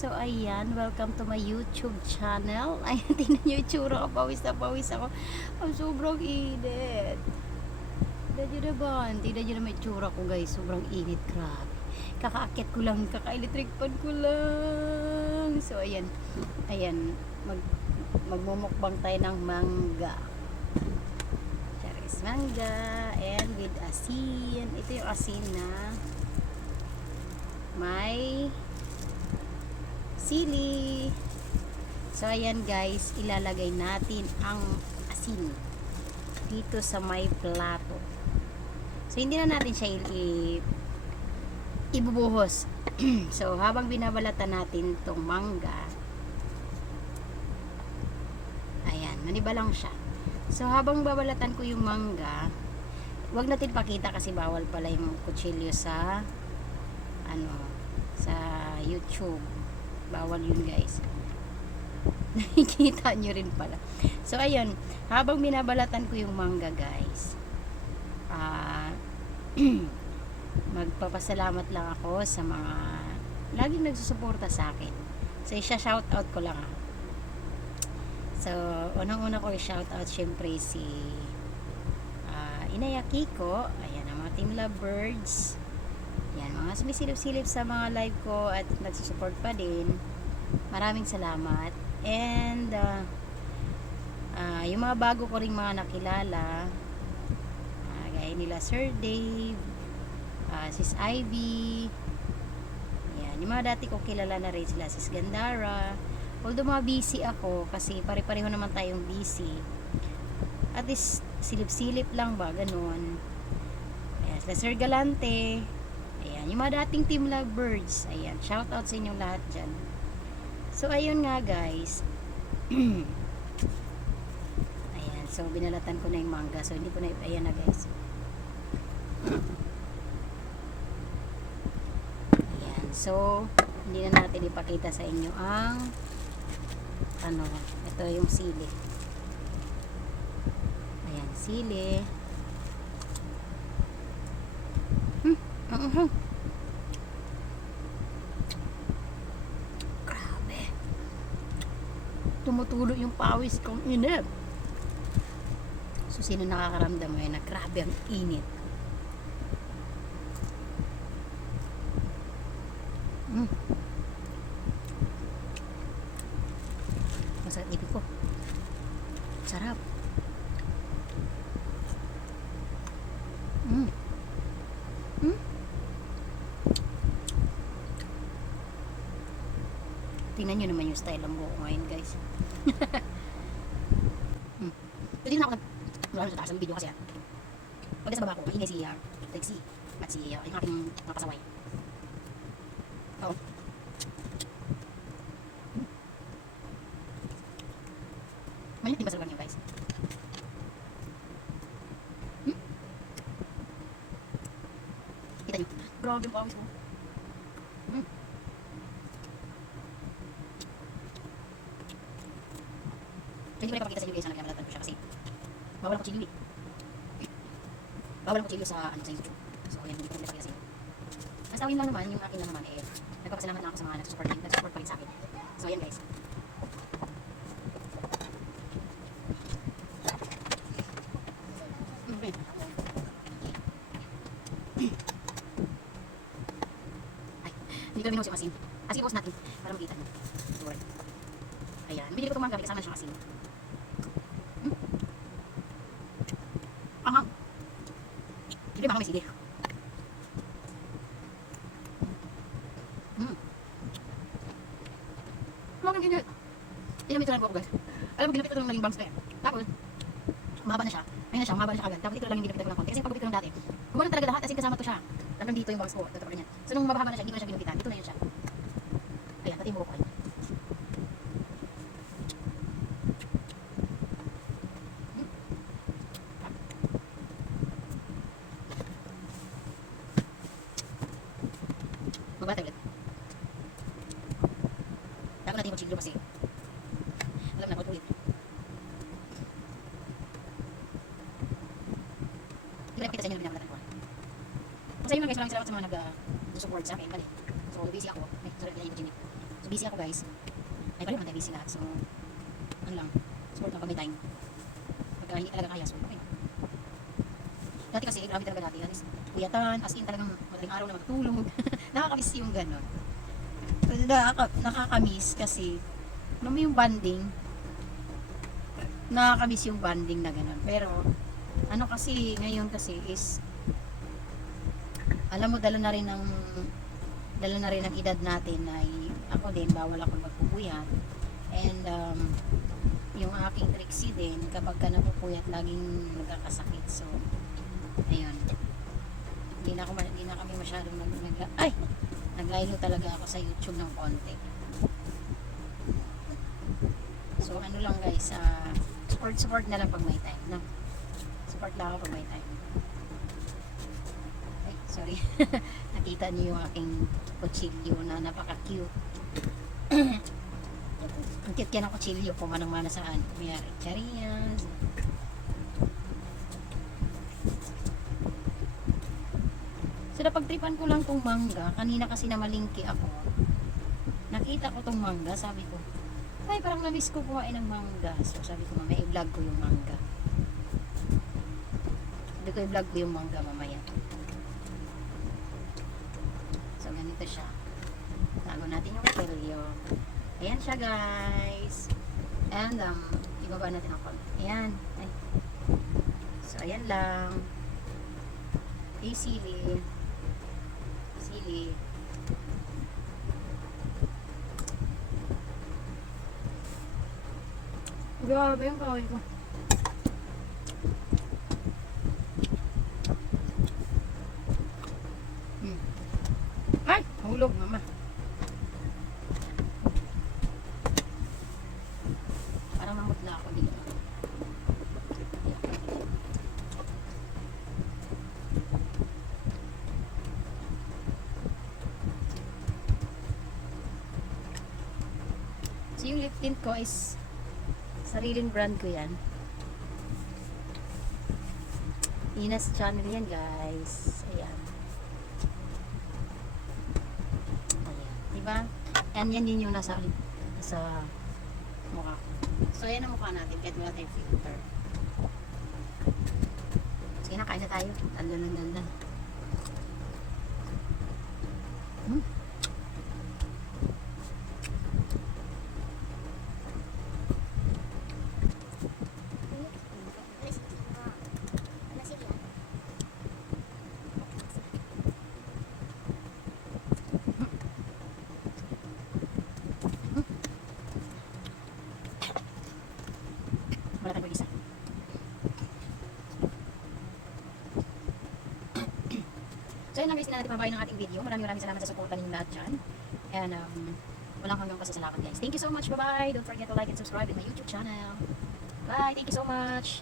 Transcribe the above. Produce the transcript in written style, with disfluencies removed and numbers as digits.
So ayan, welcome to my YouTube channel. Ayan, tingnan nyo yung itsura ko, pawis na pawis ako. Ang sobrang init. Tingnan nyo naman, tingnan nyo naman yung itsura ko guys, sobrang init, grabe. Kakaakit ko lang, kaka-electric fan ko lang. So ayan, magmumukbang tayo ng mangga. Charis mangga, and with asin. Ito yung asin na may sili. So ayan guys, ilalagay natin ang asin dito sa may plato. So hindi na natin siya ibubuhos. So habang binabalatan natin tong mangga, ayan, maniba lang siya. So habang babalatan ko yung mangga, wag natin pakita kasi bawal pala yung kutsilyo sa sa YouTube. Bawal yun guys. Nakikita nyo rin pala. So ayun, habang binabalatan ko yung mangga guys, magpapasalamat lang ako sa mga laging nagsusuporta sa akin. So isa-shout out ko lang. So unang-una ko i-shout out syempre si Inay Akiko, ayan ang mga Team Lovebirds. Yan, mga sumisilip-silip sa mga live ko at nagsusupport pa din. Maraming salamat. And yung mga bago ko ring mga nakilala, gaya nila Sir Dave, Sis Ivy, yan, yung mga dati ko kilala na rin sila, Sis Gandara. Although mga busy ako kasi pare-pareho naman tayong busy, at least silip-silip lang ba, ganun. Ayan, sila Sir Galante. Ayan, yung mga dating Team Lovebirds. Ayan, shout out sa inyong lahat dyan. So, ayun nga guys. Ayan, so binalatan ko na yung mangga. So, hindi ko na, ayan na guys. Ayan, so, hindi na natin ipakita sa inyo ang ito yung sili. Ayan, sili. Grabe. Tumutulo yung pawis kong init. So sino nakakaramdam mo yun na grabe ang init? Masakit ibig ko. Sarap. Tingnan nyo naman yung style ng buhok ngayon guys. Hindi na ako nag sa taas ng video kasi pagka sa baba ko, maingay si Trixie at si yung aking mga pasaway. Oo. Mainit din ba sa lugar niyo guys? Kita nyo, grabe yung pawis ko. So, hindi ko na ipakita sa inyo guys na nagkamalatan ko siya kasi bawal ang kutsilyo bawal ang kutsilyo sa YouTube. So ayan, hindi ko na ipakita sa inyo. Basta yun lang naman, yung akin lang naman nagpapasalamat lang ako sa mga nagsusupport pa rin sa akin. So ayan guys, ay, hindi ko na minus yung asin. Asin post natin para makita nyo. Ayan, binili ko itong mangga, kasama siyang asin. Aha. Hindi ba may sili? Magang init. Inamit ko lang po ako guys. Alam mo, ginapit ko lang naging bangs na yan. Tapos, mahaba na siya. Ayun na siya, mahaba na siya agad. Tapos ito lang yung ginapit ko ng konti. Kasi yung pagupit ko ng dati, gumanon talaga lahat, as in kasama to siya. Hanggang dito yung bangs ko. Ito pa rin yan. So nung mabahaba na siya, hindi ko na siya ginupitan. Dito na yun siya. Ayan, pati yung buko ko kayo. Magbata ulit. Dapat natin yung chiglo kasi alam na, ulit. Hindi ko na kita sa inyo na binabalatan ko. Kung sa inyo mga guys, maraming salamat sa mga nag-support sa akin. Bali. So, busy ako. Sorry, pinahintay ko. So, busy ako guys. Ay, pala naman tayo busy lahat. So, ano lang, support lang pag may time. Pagka hindi talaga kaya, so okay. Dati kasi, grabe talaga dati. Puyatan, as in talagang madaling araw na matutulog. Nakakamiss yung gano'n. Nakakamiss kasi, alam mo yung banding, nakakamiss yung banding na gano'n. Pero, ano kasi, ngayon kasi is, alam mo, dala na rin ng edad natin na ako din, bawal ako magpupuyat. And, yung aking Trixie din, kapag ka napupuyat, laging nagkakasakit. So, ayun. Hindi na kami masyadong naglaylo talaga ako sa YouTube ng konti. So, ano lang guys, support na lang pag may time, no? Support lang ako pag may time. Ay, sorry. Nakita niyo yung aking kutsilyo na napaka-cute. Ang cute yan ang kutsilyo kung manang-mana saan. Mayari, chariyan. So, napagtripan ko lang tong mangga. Kanina kasi namalingki ako. Nakita ko tong mangga. Sabi ko, ay, parang na-miss ko kumain ng mangga. So, sabi ko, mamaya i-vlog ko yung mangga. Sabi ko, i-vlog ko yung mangga mamaya. So, ganito siya. Tago natin yung kutsilyo. Ayan siya, guys. And, ibaba natin ang konti. Ayan. Ay. So, ayan lang. Sili. Grabe yung kawin ko. Ay! Hulog, mama. Parang mamutla ako dito. So, yung lip tint ko is sariling brand ko yan. Ina's channel yan, guys. Ayan. Ayan. Diba? And yan din yung nasa mukha ko. So, ayan ang mukha natin. Kahit wala tayong filter. Sige na, kain na tayo. Dandan. Wala tayong isa. So, yun lang guys, na natin pababayin ng ating video. Maraming salamat sa suporta ninyo lahat dyan. And, walang hanggang pasasalamat guys. Thank you so much. Bye-bye. Don't forget to like and subscribe in my YouTube channel. Bye. Thank you so much.